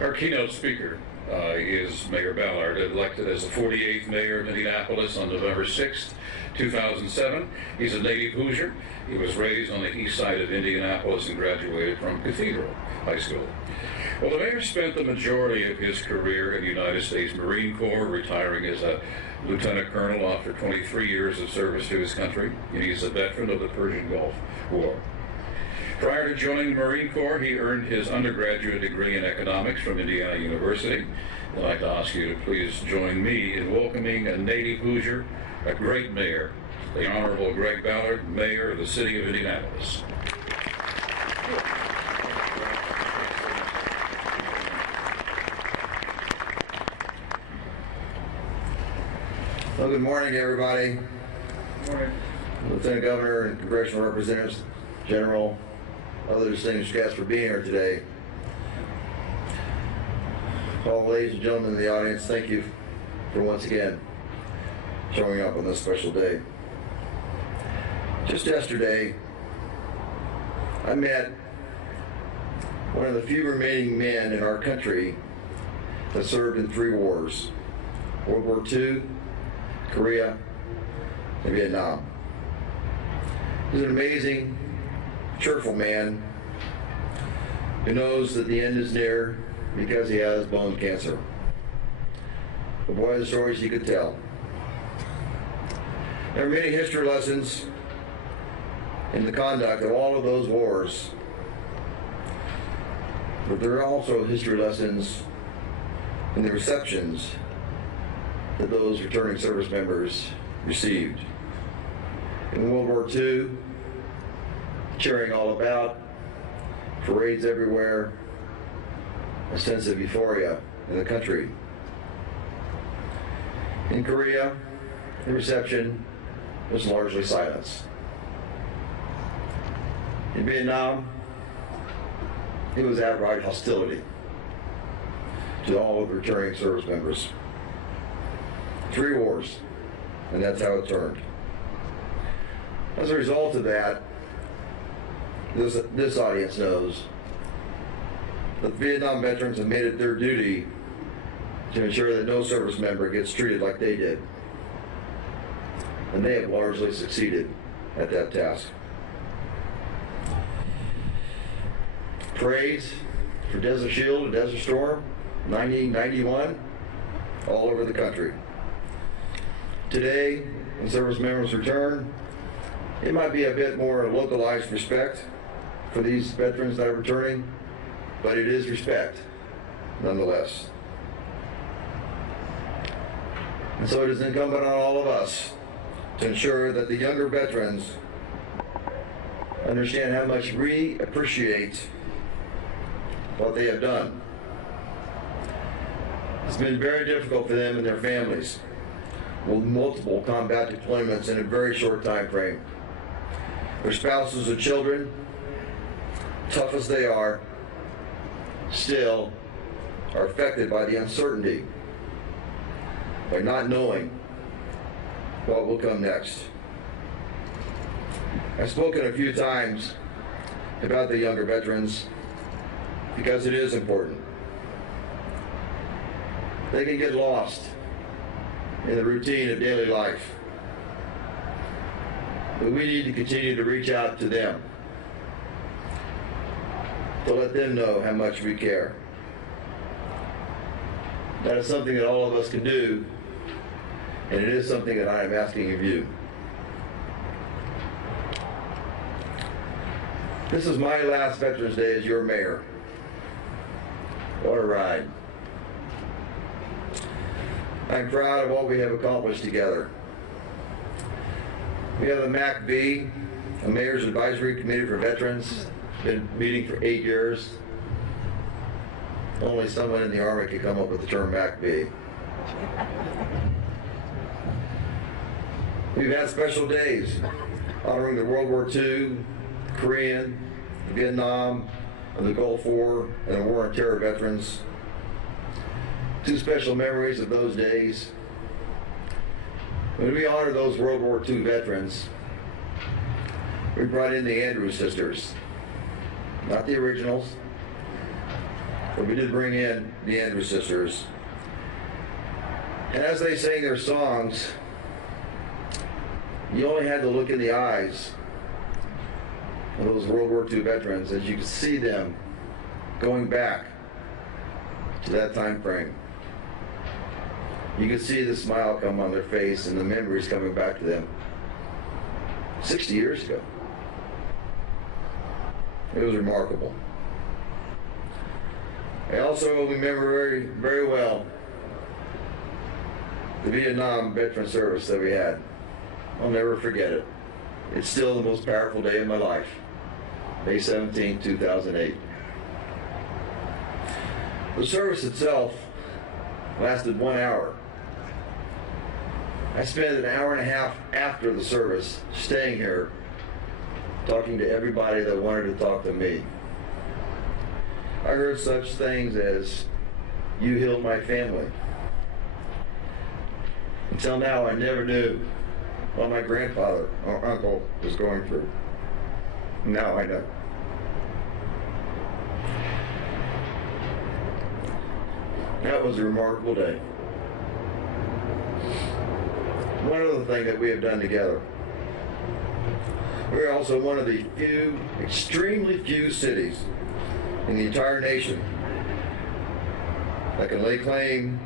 Our keynote speaker is Mayor Ballard, elected as the 48th mayor of Indianapolis on November 6th, 2007. He's a native Hoosier. He was raised on the east side of Indianapolis and graduated from Cathedral High School. Well, the mayor spent the majority of his career in the United States Marine Corps, retiring as a lieutenant colonel after 23 years of service to his country. And he's a veteran of the Persian Gulf War. Prior to joining the Marine Corps, he earned his undergraduate degree in economics from Indiana University. I'd like to ask you to please join me in welcoming a native Hoosier, a great mayor, the Honorable Greg Ballard, Mayor of the City of Indianapolis. Well, good morning, everybody. Good morning. Lieutenant Governor and Congressional Representatives, General, other distinguished guests for being here today. All ladies and gentlemen in the audience, thank you for once again showing up on this special day. Just yesterday, I met one of the few remaining men in our country that served in 3 wars: World War II, Korea, and Vietnam. He's an amazing, cheerful man who knows that the end is near because he has bone cancer. But boy, the stories he could tell. There are many history lessons in the conduct of all of those wars, but there are also history lessons in the receptions that those returning service members received. In World War II, cheering all about, parades everywhere, a sense of euphoria in the country. In Korea, the reception was largely silence. In Vietnam, it was outright hostility to all of the returning service members. 3 wars, and that's how it turned. As a result of that, this audience knows that Vietnam veterans have made it their duty to ensure that no service member gets treated like they did. And they have largely succeeded at that task. Parades for Desert Shield and Desert Storm, 1991, all over the country. Today, when service members return, it might be a bit more localized respect for these veterans that are returning, but it is respect nonetheless. And so it is incumbent on all of us to ensure that the younger veterans understand how much we appreciate what they have done. It's been very difficult for them and their families, with multiple combat deployments in a very short time frame. Their spouses and children, tough as they are, still are affected by the uncertainty, by not knowing what will come next. I've spoken a few times about the younger veterans because it is important. They can get lost in the routine of daily life, but we need to continue to reach out to them, to let them know how much we care. That is something that all of us can do, and it is something that I am asking of you. This is my last Veterans Day as your mayor. What a ride. I'm proud of what we have accomplished together. We have the MACV, a Mayor's Advisory Committee for Veterans, been meeting for 8 years. Only someone in the Army could come up with the term MACV. We've had special days honoring the World War II, Korean, Vietnam, and the Gulf War, and the War on Terror veterans. 2 special memories of those days. When we honor those World War II veterans, we brought in the Andrews sisters, not the originals, but we did bring in the Andrews sisters. And as they sang their songs, you only had to look in the eyes of those World War II veterans as you could see them going back to that time frame. You could see the smile come on their face and the memories coming back to them 60 years ago. It was remarkable. I also remember very, very well the Vietnam veteran service that we had. I'll never forget it. It's still the most powerful day of my life. May 17, 2008. The service itself lasted 1 hour. I spent an hour and a half after the service staying here talking to everybody that wanted to talk to me. I heard such things as, "You healed my family." Until now, I never knew what my grandfather or uncle was going through. Now I know. That was a remarkable day. One other thing that we have done together. We're also one of the few, extremely few cities in the entire nation that can lay claim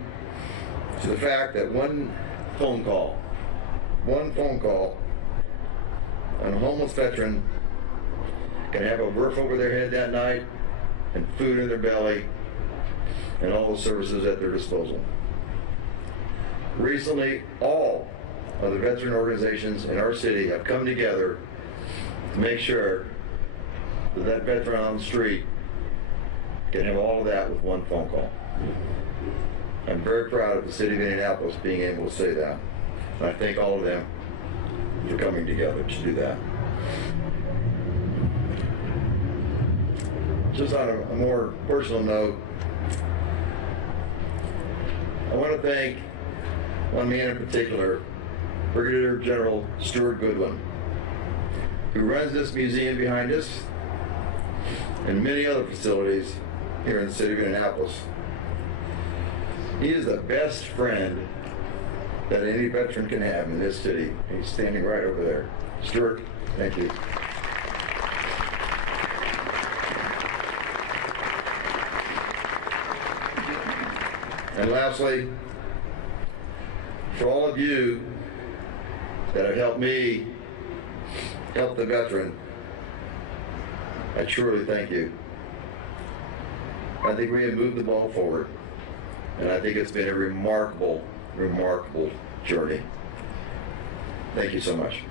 to the fact that one phone call on a homeless veteran can have a roof over their head that night and food in their belly and all the services at their disposal. Recently, all of the veteran organizations in our city have come together to make sure that that veteran on the street can have all of that with one phone call. I'm very proud of the city of Indianapolis being able to say that. And I thank all of them for coming together to do that. Just on a more personal note, I want to thank one man in particular, Brigadier General Stuart Goodwin, who runs this museum behind us and many other facilities here in the city of Indianapolis. He is the best friend that any veteran can have in this city. He's standing right over there. Stuart, thank you. And lastly, for all of you that have helped me help the veteran, I truly thank you. I think we have moved the ball forward, and I think it's been a remarkable, remarkable journey. Thank you so much.